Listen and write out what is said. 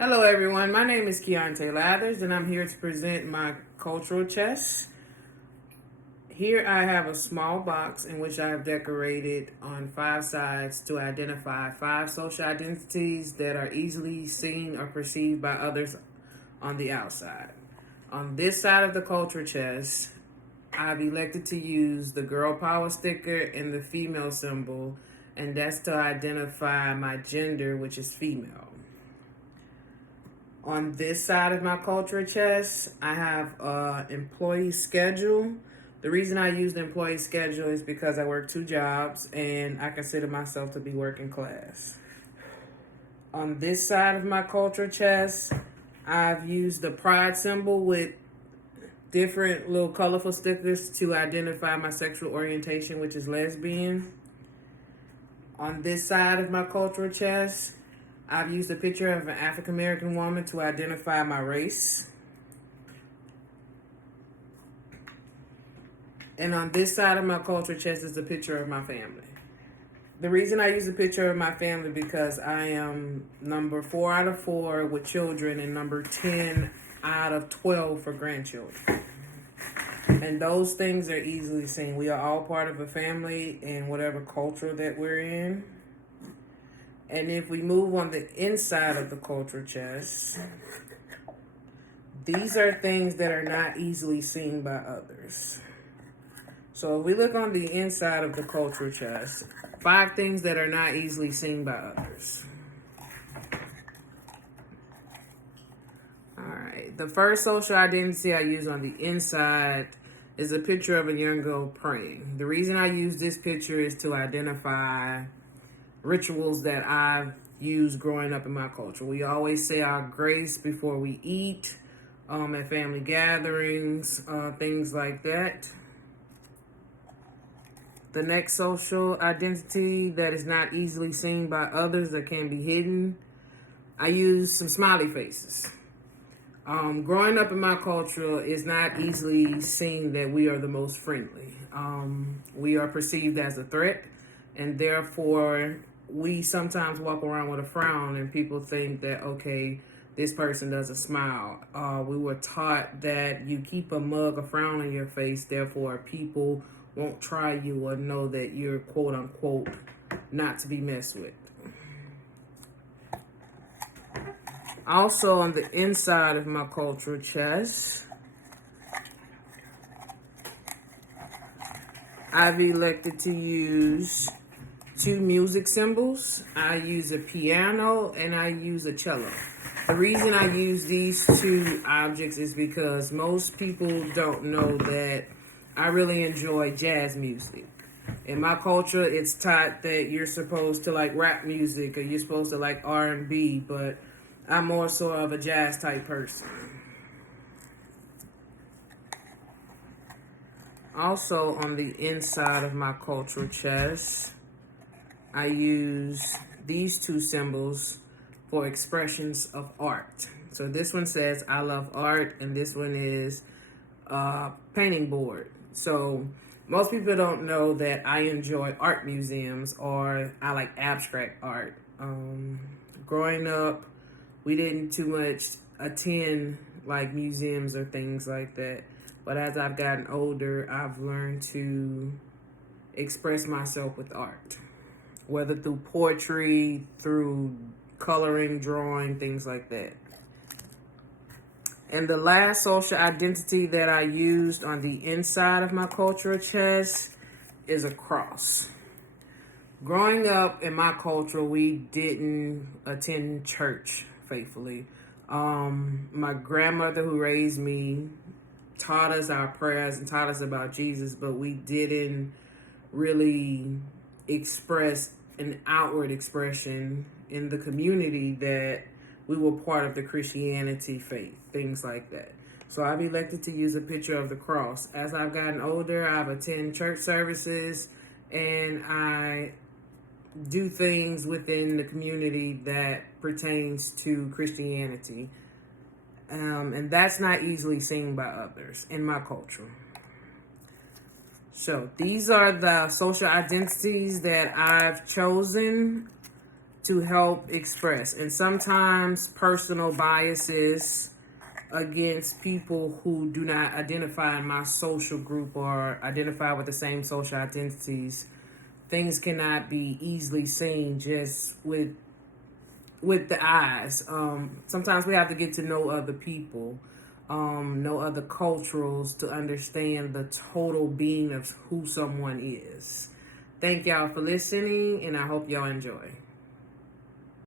Hello everyone, my name is Keontae Lathers and I'm here to present my cultural chest. Here I have a small box in which I have decorated on 5 sides to identify 5 social identities that are easily seen or perceived by others on the outside. On this side of the culture chest, I've elected to use the girl power sticker and the female symbol, and that's to identify my gender, which is female. On this side of my culture chest, I have an employee schedule. The reason I use the employee schedule is because I work 2 jobs and I consider myself to be working class. On this side of my culture chest, I've used the pride symbol with different little colorful stickers to identify my sexual orientation, which is lesbian. On this side of my cultural chest, I've used a picture of an African American woman to identify my race. And on this side of my culture chest is a picture of my family. The reason I use a picture of my family because I am number 4 out of 4 with children and number 10 out of 12 for grandchildren. And those things are easily seen. We are all part of a family in whatever culture that we're in. And if we move on the inside of the culture chest, these are things that are not easily seen by others. So if we look on the inside of the culture chest, 5 things that are not easily seen by others. All right, the first social identity I use on the inside is a picture of a young girl praying. The reason I use this picture is to identify rituals that I've used growing up in my culture. We always say our grace before we eat, at family gatherings, things like that. The next social identity that is not easily seen by others, that can be hidden, I use some smiley faces. Growing up in my culture, it's not easily seen that we are the most friendly. We are perceived as a threat, and therefore we sometimes walk around with a frown and people think that, okay, this person doesn't smile. We were taught that you keep a frown on your face, therefore people won't try you or know that you're quote unquote not to be messed with. Also on the inside of my cultural chest, I've elected to use 2 music symbols. I use a piano and I use a cello. The reason I use these 2 objects is because most people don't know that I really enjoy jazz music. In my culture, it's taught that you're supposed to like rap music or you're supposed to like R&B, but I'm more so of a jazz type person. Also on the inside of my cultural chest, I use these 2 symbols for expressions of art. So this one says I love art, and this one is a painting board. So most people don't know that I enjoy art museums or I like abstract art. Growing up, we didn't too much attend like museums or things like that. But as I've gotten older, I've learned to express myself with art, whether through poetry, through coloring, drawing, things like that. And the last social identity that I used on the inside of my cultural chest is a cross. Growing up in my culture, we didn't attend church faithfully. My grandmother who raised me taught us our prayers and taught us about Jesus, but we didn't really express an outward expression in the community that we were part of the Christianity faith, things like that. So I've elected to use a picture of the cross. As I've gotten older, I've attended church services and I do things within the community that pertains to Christianity. And that's not easily seen by others in my culture. So these are the social identities that I've chosen to help express. And sometimes personal biases against people who do not identify in my social group or identify with the same social identities. Things cannot be easily seen just with the eyes. Sometimes we have to get to know other people, know other cultures to understand the total being of who someone is. Thank y'all for listening, and I hope y'all enjoy.